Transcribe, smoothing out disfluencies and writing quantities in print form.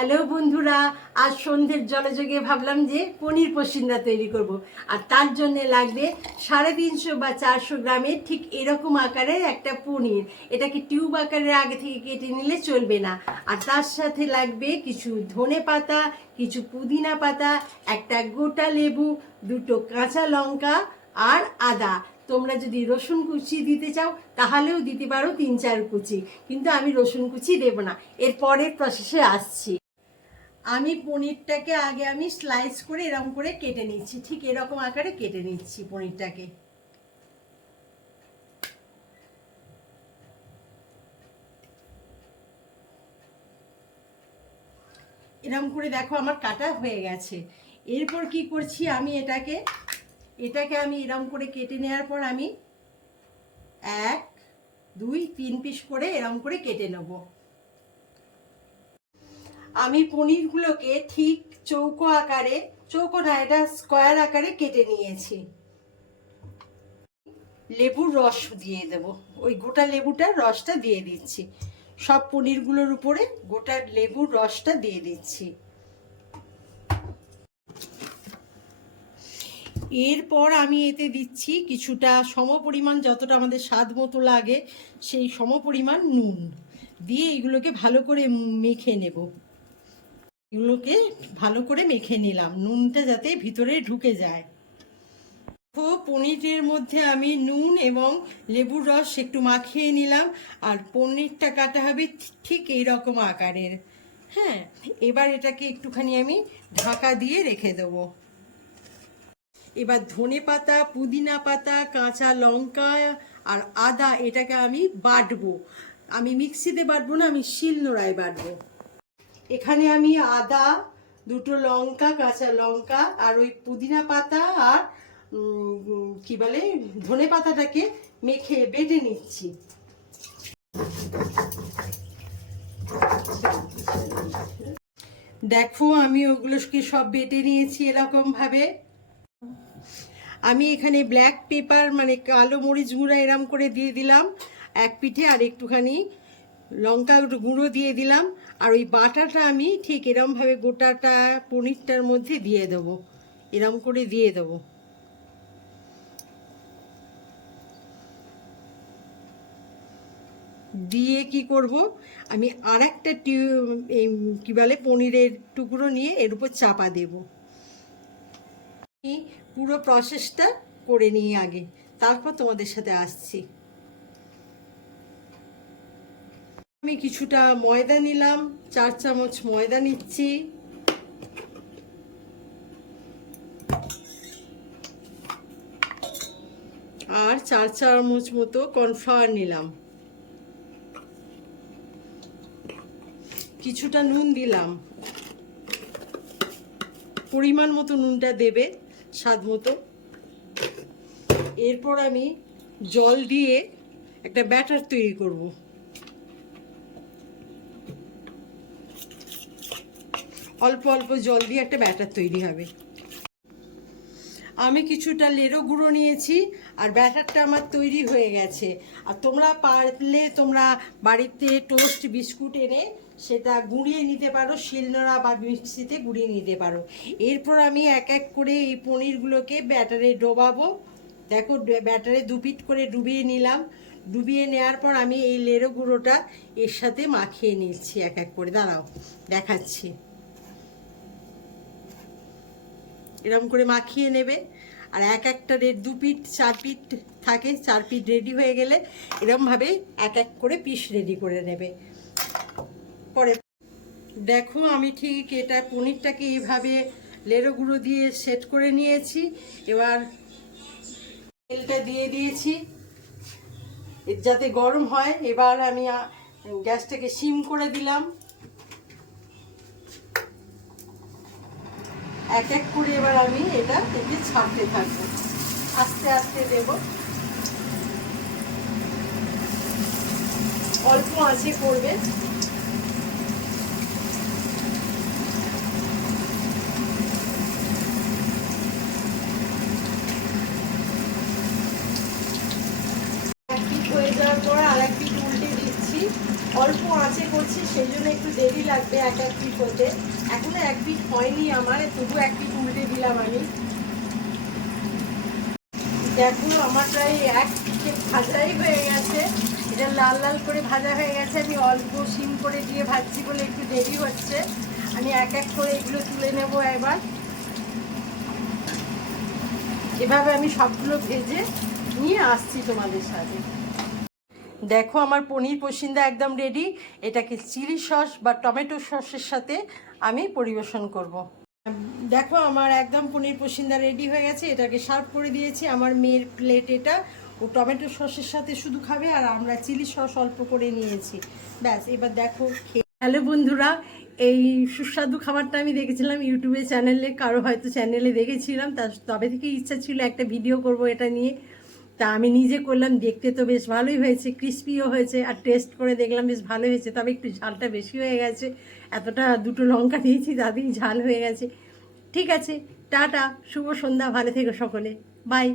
Hello বন্ধুরা, আজ সন্ধ্যের জলযোগে ভাবলাম যে পনির পসিন্দা তৈরি করব। আর তার জন্য লাগবে 350 বা 400 গ্রামের ঠিক এরকম আকারের একটা পনির। এটাকে টিউব আকারের আগে থেকে কেটে নিলে চলবে না। আর তার সাথে লাগবে কিছু ধনে পাতা, কিছু পুদিনা পাতা, একটা গোটা লেবু, দুটো কাঁচা লঙ্কা আর আদা। তোমরা যদি রসুন কুচি দিতে চাও তাহলেও দিতে পারো 3-4 কুচি, কিন্তু আমি রসুন কুচি দেবো না। এর পরের প্রসেসে আসছি। আমি পনিরটাকে আগে স্লাইস করে এরকম করে কেটে নিচ্ছি, ঠিক এরকম আকারে কেটে নিচ্ছি পনিরটাকে। এরকম করে দেখো আমার কাটা হয়ে গেছে। এরপর কি করছি, আমি এটাকে আমি এরকম করে কেটে নেওয়ার পর আমি 1, 2, 3 পিস করে এরকম করে কেটে নেব। আমি পনিরগুলোকে ঠিক চৌকো আকারে, চৌকো না, এটা স্কোয়ার আকারে কেটে নিয়েছি। লেবুর রস দিয়ে দেব, ওই গোটা লেবুটার রসটা দিয়ে দিচ্ছি। সব পনিরগুলোর উপরে গোটা লেবুর রসটা দিয়ে দিচ্ছি। এরপর আমি এতে দিচ্ছি কিছুটা সমপরিমাণ, যতটা আমাদের স্বাদ মতো লাগে সেই সমপরিমাণ নুন দিয়ে এগুলোকে ভালো করে মেখে নেব। এগুলোকে ভালো করে মেখে নিলাম, নুনটা যাতে ভিতরে ঢুকে যায়। পনিরের মধ্যে আমি নুন এবং লেবুর রস একটু মাখিয়ে নিলাম। আর পনিরটা কাটা হবে ঠিক এইরকম আকারের। হ্যাঁ, এবার এটাকে একটুখানি আমি ঢাকা দিয়ে রেখে দেবো। এবার ধনে পাতা, পুদিনা পাতা, কাঁচা লঙ্কা আর আদা এটাকে আমি বাটবো। আমি মিক্সিতে বাটবো না, আমি শিলনোড়ায় বাটবো। এখানে আমি আদা, দুটো লঙ্কা, কাঁচা লঙ্কা আর ওই পুদিনা পাতা আর কি বলে ধনে পাতাটাকে মেখে বেটে নিচ্ছি। দেখো আমি ওগুলোকে সব বেটে নিয়েছি এরকম ভাবে। আমি এখানে ব্ল্যাক পেপার মানে কালো মরিচ গুঁড়া এরম করে দিয়ে দিলাম 1 পিঠে, আর একটুখানি লঙ্কা গুঁড়ো দিয়ে দিলাম। আর ওই বাটাটা আমি ঠিক এরমভাবে গোটাটা পনিরটার মধ্যে দিয়ে দেবো, এরম করে দিয়ে দেবো। দিয়ে কি করব, আমি আর একটা কি বলে পনিরের টুকরো নিয়ে এর উপর চাপা দেব। পুরো প্রসেসটা করে নিই আগে, তারপর তোমাদের সাথে আসছি। আমি কিছুটা ময়দা নিলাম, 4 চামচ ময়দা নিচ্ছি। আর 4 চামচ মতো কর্নফ্লাওয়ার নিলাম। কিছুটা নুন দিলাম, পরিমাণ মতো নুনটা দেবে, স্বাদ মতো। এরপর আমি জল দিয়ে একটা ব্যাটার তৈরি করব। অল্প অল্প জল দিয়ে একটা ব্যাটার তৈরি হবে। আমি কিছুটা লেরো গুঁড়ো নিয়েছি আর ব্যাটারটা আমার তৈরি হয়ে গেছে। আর তোমরা পারলে তোমরা বাড়িতে টোস্ট বিস্কুট এনে সেটা গুঁড়িয়ে নিতে পারো, শিলনোড়া বা মিক্সিতে গুঁড়িয়ে নিতে পারো। এরপর আমি এক এক করে এই পনিরগুলোকে ব্যাটারে ডোবাবো। দেখো ব্যাটারে 2 পিঠ করে ডুবিয়ে নিলাম। ডুবিয়ে নেওয়ার পর আমি এই লেরো গুঁড়োটা এর সাথে মাখিয়ে নিচ্ছি এক এক করে। দাঁড়াও দেখাচ্ছি। এরকম করে মাখিয়ে নেবে। আর এক একটা 2 পিঠ 4 পিঠ থাকে, 4 পিঠ রেডি হয়ে গেলে এরকমভাবে এক এক করে পিস রেডি করে নেবে। পরে দেখো আমি ঠিক এটা পনিরটাকে এইভাবে লেরো গুঁড়ো দিয়ে সেট করে নিয়েছি। এবার তেলটা দিয়ে দিয়েছি যাতে গরম হয়। এবার আমি গ্যাসটাকে সিম করে দিলাম। এক এক করে এবার আমি এটা থেকে ছাড়তে থাকবো, আস্তে আস্তে দেব, অল্প আঁচে করবে। এক পিঠ হয়ে যাওয়ার পর আর এক পিঠ উল্টে দিচ্ছি। অল্প আঁচে করছি, সেই জন্য একটু দেরি লাগবে এক এক পিস হতে। এখনো এক পিস হয়নি আমার, তবু এক পিস উল্টে দিলাম আমি। দেখো আমার প্রায় এক পিঠে ভাজাই হয়ে গেছে, এটা লাল লাল করে ভাজা হয়ে গেছে। আমি অল্প সিম করে দিয়ে ভাজছি বলে একটু দেরি হচ্ছে। আমি এক এক করে এগুলো তুলে নেব এবার। এভাবে আমি সবগুলো ভেজে নিয়ে আসছি তোমাদের সাথে। দেখো আমার পনির পসিন্দা একদম রেডি। এটাকে চিলি সস বা টমেটো সসের সাথে আমি পরিবেশন করব। দেখো আমার একদম পনির পসিন্দা রেডি হয়ে গেছে, এটাকে সার্ভ করে দিয়েছি। আমার মেয়ের প্লেট এটা, ও টমেটো সসের সাথে শুধু খাবে, আর আমরা চিলি সস অল্প করে নিয়েছি। ব্যাস, এবার দেখো খেয়ে। হ্যালো বন্ধুরা, এই সুস্বাদু খাবারটা আমি দেখেছিলাম ইউটিউবে চ্যানেলে, কারো হয়তো চ্যানেলে দেখেছিলাম, তবে থেকে ইচ্ছা ছিল একটা ভিডিও করব এটা নিয়ে। তা আমি নিজে করলাম, দেখতে তো বেশ ভালোই হয়েছে, ক্রিস্পিও হয়েছে, আর টেস্ট করে দেখলাম বেশ ভালোই হয়েছে। তবে একটু ঝালটা বেশি হয়ে গেছে, এতটা দুটো লঙ্কা দিয়েছি তাতেই ঝাল হয়ে গেছে। ঠিক আছে, টাটা, শুভ সন্ধ্যা, ভালো থেকো সকলে, বাই।